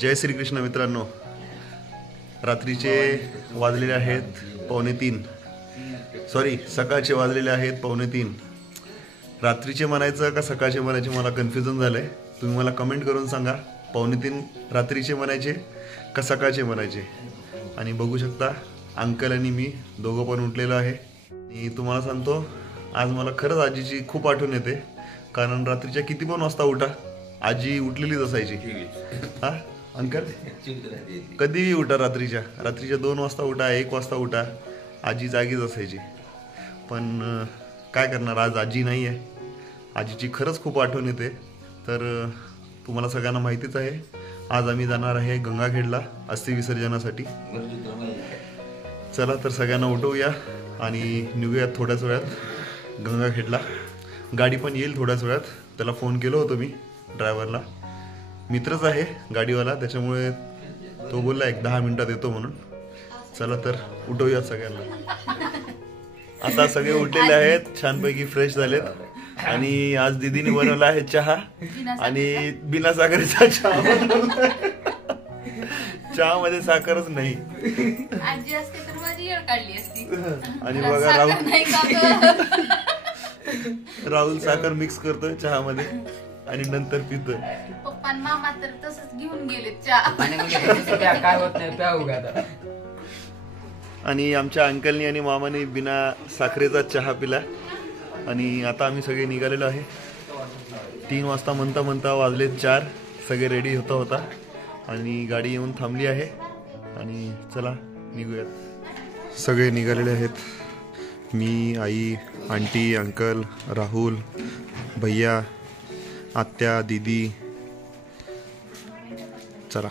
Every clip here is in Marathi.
जय श्रीकृष्ण मित्रांनो, रात्रीचे वाजलेले आहेत 2:45. सॉरी, सकाळचे वाजलेले आहेत 2:45. रात्रीचे म्हणायचं का सकाळचे म्हणायचे मला कन्फ्युजन झालं आहे. तुम्ही मला कमेंट करून सांगा 2:45 रात्रीचे म्हणायचे का सकाळचे म्हणायचे. आणि बघू शकता अंकल आणि मी दोघं पण उठलेलो आहे. आणि तुम्हाला सांगतो आज मला खरंच आजीची खूप आठवण येते, कारण रात्रीच्या किती पण वाजता उठा आजी उठलेलीच असायची. हा अंकल, कधीही उठा, रात्रीच्या 2 वाजता उठा, 1 वाजता उठा, आजी जागीच असायची. पण काय करणार, आज आजी नाही आहे. आजीची खरंच खूप आठवण येते. तर तुम्हाला सगळ्यांना माहितीच आहे, आज आम्ही जाणार आहे गंगाखेडला अस्थि विसर्जनासाठी. चला तर सगळ्यांना उठवूया आणि निघूयात थोड्याच वेळात गंगाखेडला. गाडी पण येईल थोड्याच वेळात. त्याला फोन केलो होतो मी ड्रायव्हरला, मित्रच आहे गाडीवाला, त्याच्यामुळे तो बोलला 10 मिनिटात येतो म्हणून. चला तर उठवूया सगळ्यांना. आता सगळे उठलेले आहेत, छानपैकी फ्रेश झालेत. आणि आज दीदीने बनवला आहे चहा, आणि बिना साखरेचा चहा बनवला. चहा मध्ये साखरच नाही. आजी असते तर माझी येळ काढली असती. आणि बघा राहुल साखर मिक्स करतोय चहा मध्ये आणि नंतर पितोय. पप्पा मामा तर तसंच घेऊन गेले चहा. काय होत नाही, प्याऊ का आता. आणि आमच्या अंकलनी आणि मामाने बिना साखरेचा चहा पिला. आणि आता आम्ही सगळे निघालेलो आहे. 3 वाजता म्हणता म्हणता वाजले 4. सगळे रेडी होता आणि गाडी येऊन थांबली आहे. आणि चला निघूयात. सगळे निघालेले आहेत. मी, आई, आंटी, अंकल, राहुल, भैया, आत्या, दीदी. चला,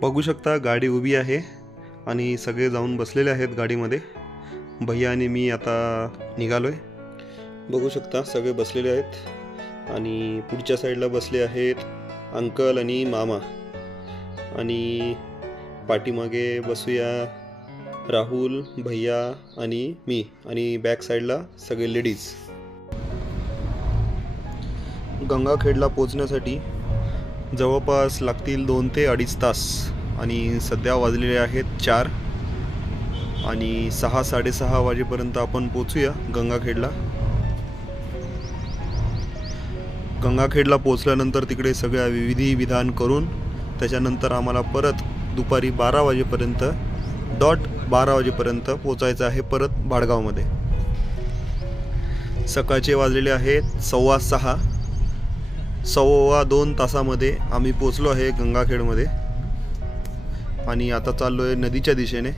बघू शकता गाडी उभी आहे आणि सगळे जाऊन बसलेले आहेत गाडीमध्ये. भैया आणि मी आता निघालोय. बघू शकता सगळे बसलेले आहेत. आणि पुढच्या साईडला बसले आहेत अंकल आणि मामा. आणि पाठीमागे बसूया राहुल, भैया आणि मी. आणि बॅक साईडला सगळे लेडीज. गंगाखेडला पोचण्यासाठी जवळपास लागतील 2 ते 2.5 तास. आणि सध्या वाजलेले आहेत 4. आणि 6-6:30 वाजेपर्यंत आपण पोचूया गंगाखेडला. गंगाखेडला पोचल्यानंतर तिकडे सगळ्या विधी विधान करून त्याच्यानंतर आम्हाला परत दुपारी 12 वाजेपर्यंत पोचायचं आहे परत भाडगावमध्ये. सकाळचे वाजलेले आहेत 6:15. 2.25 तासामध्ये आम्ही पोचलो आहे गंगाखेडमध्ये. आणि आता चाललो आहे नदीच्या दिशेने.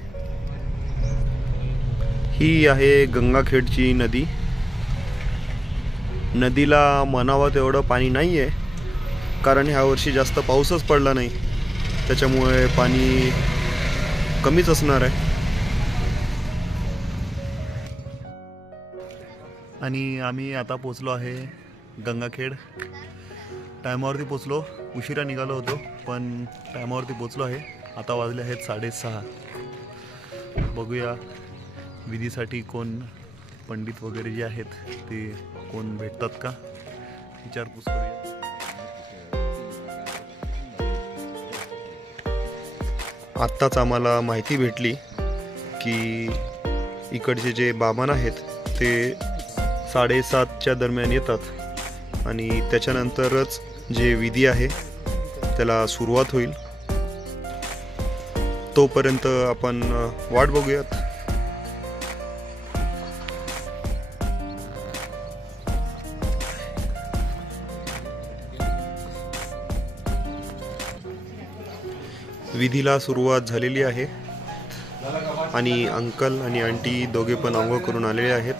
ही आहे गंगाखेडची नदी. नदीला म्हणावं तेवढं पाणी नाही आहे, कारण ह्या वर्षी जास्त पाऊसच पडला नाही, त्याच्यामुळे पाणी कमीच असणार आहे. आणि आम्ही आता पोचलो आहे गंगाखेड. टायमावरती पोचलो, उशिरा निघालो होतो पण टायमावरती पोचलो आहे. आता वाजले आहेत 6:30. बघूया विधीसाठी कोण पंडित वगैरे जे आहेत ते कोण भेटतात का, विचारपूस करूया. आत्ताच आम्हाला माहिती भेटली की इकडचे जे बामण आहेत ते 7:30च्या दरम्यान येतात आणि त्याच्यानंतरच जे विधी आहे त्याला सुरुवात होईल. तोपर्यंत आपण वाट बघूयात. विधीला सुरुवात झालेली आहे आणि अंकल आणि आंटी दोघे पण अंघोळ करून आलेले आहेत.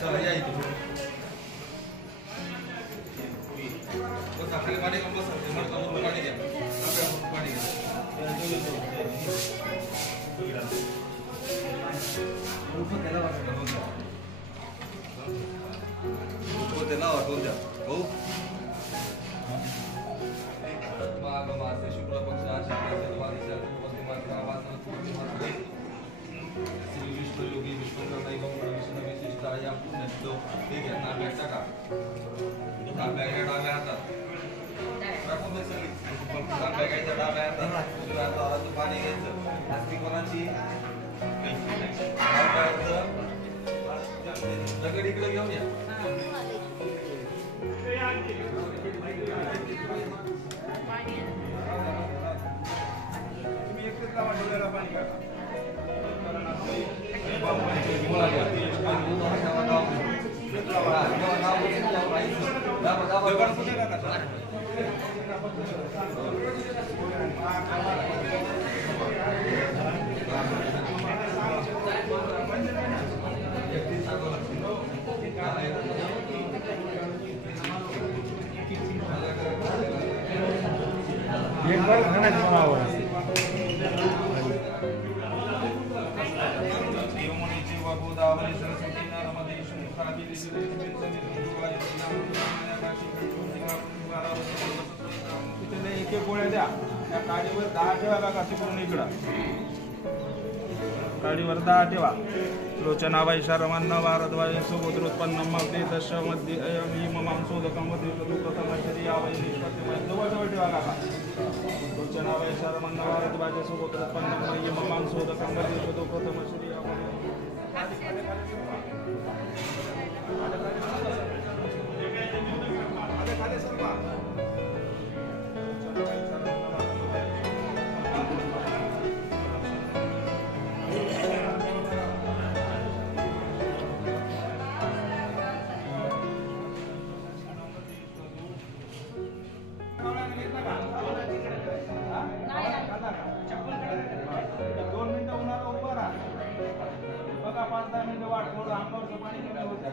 एक बार खाना बनाओ एक एक गोळ्या द्या त्या काडीवर 10 ठेवा का तिकडून इकडं काडीवर 10 ठेवा लोचनाबाई शरमांना भारद्वाज सुगोत्रोत्पन्नम मग्ने दश मध्ये अयम इममां सोदकमध्ये प्रथमश्री यावै निष्पत्ती जवळ ठेवा का लोचनाबाई शरमांना भारद्वाज सुगोत्रोत्पन्नम इममां सोदकमध्ये प्रथमश्री यावै बघा 5-10 मिनिटं वाट थोडं अंगावरचं पाणी कमी होत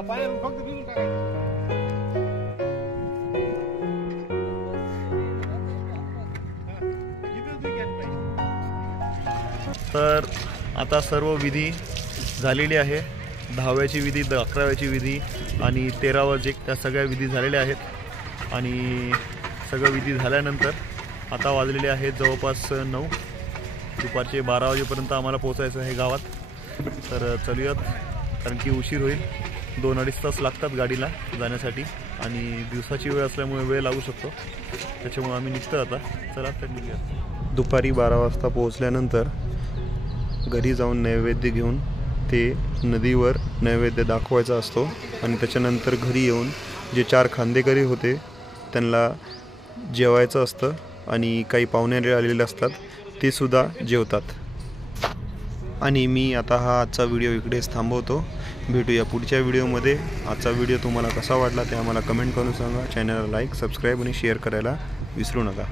पाण्यात फक्त भिजून टाकायचं. तर आता सर्व विधी झालेली आहे. 10व्याची विधी, 11व्याची विधी आणि 13वा जे त्या सगळ्या विधी झालेल्या आहेत. आणि सगळं विधी झाल्यानंतर आता वाजलेले आहेत जवळपास 9. दुपारचे 12 वाजेपर्यंत आम्हाला पोहोचायचं आहे गावात. तर चलूयात, कारण की उशीर होईल. 2-2.5 तास लागतात गाडीला जाण्यासाठी आणि दिवसाची वेळ असल्यामुळे वेळ लागू शकतो. त्याच्यामुळे आम्ही निघतो आता. चला तर निघूया. दुपारी 12 वाजता पोहोचल्यानंतर घरी जाऊन नैवेद्य घेऊन ते नदीवर नैवेद्य दाखवायचा असतो. आणि त्याच्यानंतर घरी येऊन जे 4 खांदेकरी होते त्यांना जेवायचं असतं. आणि काही पाहुणे आलेले असतात ते सुद्धा जेवतात. आणि मी आता हा आजचा व्हिडिओ इकडेच थांबवतो. भेटूया पुढच्या व्हिडिओमध्ये. आजचा व्हिडिओ तुम्हाला कसा वाटला ते आम्हाला कमेंट करून सांगा. चॅनलला लाईक, सबस्क्राईब आणि शेअर करायला विसरू नका.